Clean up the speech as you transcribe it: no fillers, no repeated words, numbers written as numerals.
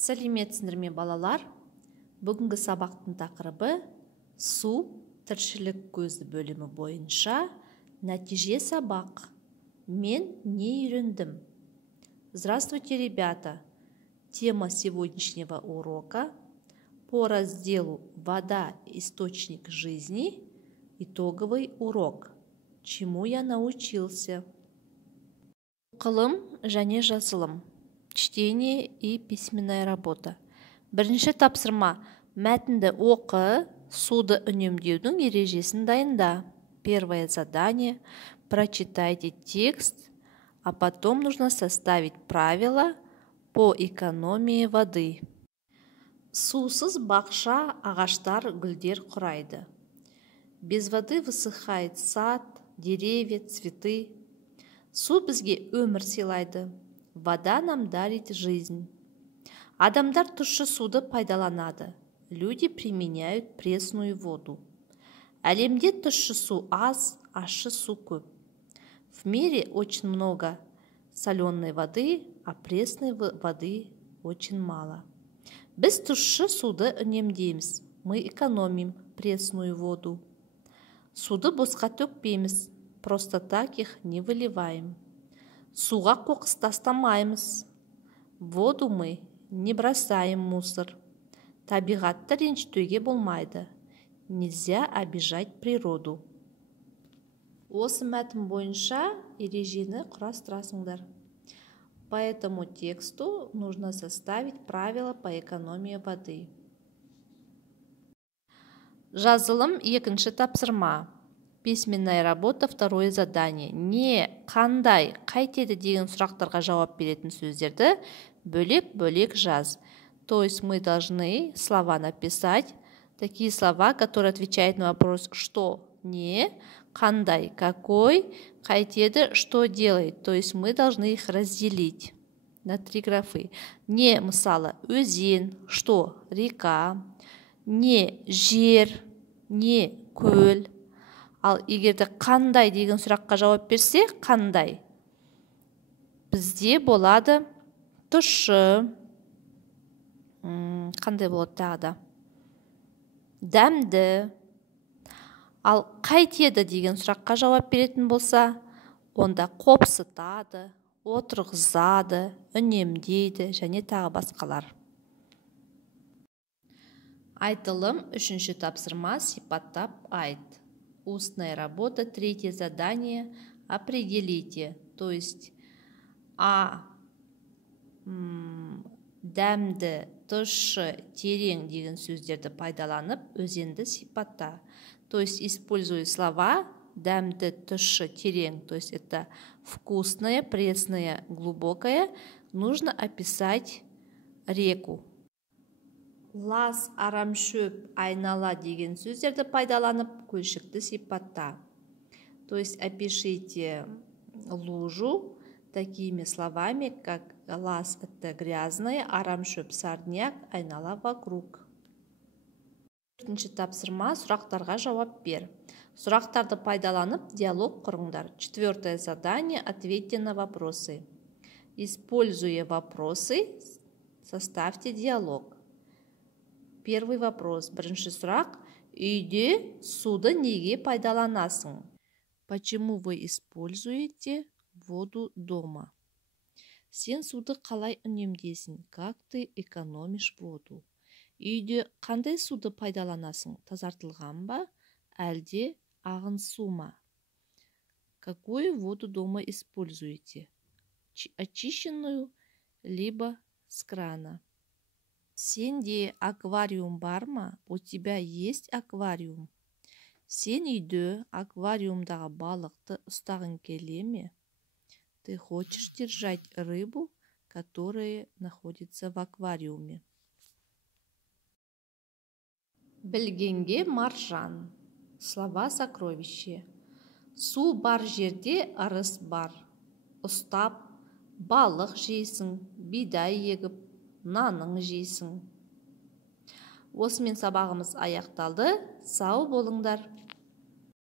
Сәлеметсіздер ме балалар? Бүгінгі сабақтың тақырыбы су тіршілік көзі бөлімі бойынша нәтиже сабақ. Мен не үйрендім? Здравствуйте, ребята! Тема сегодняшнего урока по разделу «Вода – источник жизни» итоговый урок. Чему я научился? Оқылым және жазылым. Чтение и письменная работа. Бірінші тапсырма. Мәтінді оқы, суды үнемдеудің ережесін дайында. Первое задание. Прочитайте текст, а потом нужно составить правила по экономии воды. Сусыз бақша, ағаштар, гүлдер құрайды. Без воды высыхает сад, деревья, цветы. Су бізге өмір сыйлайды. Вода нам дарит жизнь. Адамдар тұщы суды пайдаланады. Люди применяют пресную воду. Әлемде тұщы су аз, ащы су көп. В мире очень много соленой воды, а пресной воды очень мало. Біз тұщы суды үнемдейміз. Мы экономим пресную воду. Суды босқа төкпейміз. Просто так их не выливаем. Суға қоқыс тастамаймыз. Воду мы не бросаем мусор. Табиғатты ренжітуге болмайды. Нельзя обижать природу. Осы мәтін бойынша ережені құрастырасыңдар. По этому тексту нужно составить правила по экономии воды. Жазылым екінші тапсырма. Письменная работа, второе задание. Не, қандай, қайтеді деген сұрақтарға жауап беретін сөздерді бөлек-бөлек жаз. То есть мы должны слова написать, такие слова, которые отвечают на вопрос «что?», «не», «қандай?», «какой?», «қайтеді?», «что делает?». То есть мы должны их разделить на 3 графы. Не, мысалы, өзен, что, река, не, жер, не, көл. Ал егерде қандай деген сұраққа жауап берсе, қандай? Бізде болады тұщы, қандай болады тағы да? Дәмді. Ал қайтеді деген сұраққа жауап беретін болса, онда қопсытады, отырғызады, үнемдейді және тағы басқалар. Айтылым, үшінші тапсырма, сипаттап айт. Устная работа, третье задание. Определите. То есть дәмді, тұщы, терең деген сөздерді пайдаланып, өзенді сипатта. То есть используя слова дәмді, тұщы, терең. То есть это вкусное, пресное, глубокое. Нужно описать реку. Лас, арамшөп, айнала деген сөздерді пайдаланып, көлшікті сипатта. То есть опишите лужу такими словами, как лас – это грязное, арамшөп – сорняк, айнала – вокруг. Төртінші тапсырма, сұрақтарға жауап бер. Сұрақтарды пайдаланып, диалог құрыңдар. Четвертое задание – ответьте на вопросы. Используя вопросы, составьте диалог. Первый вопрос. Бірінші сұрақ. Үйде суды неге пайдаланасың? Почему вы используете воду дома? Сен суды қалай үнемдесің? Как ты экономишь воду? Үйде қандай суды пайдаланасың? Тазартылған ба, әлде ағын су ма? Какую воду дома используете? Очищенную, либо с крана? Сенде аквариум бар ма? У тебя есть аквариум? Сен үйде аквариумдағы балықты ұстағың келе ме? Ты хочешь держать рыбу, которая находится в аквариуме? Білгенге маржан. Слова сокровище. Су бар жерде ырыс бар. Ұстап, балық жейсің, бидай егіп, наның жейсің. Осымен сабағымыз аяқталды. Сау болыңдар.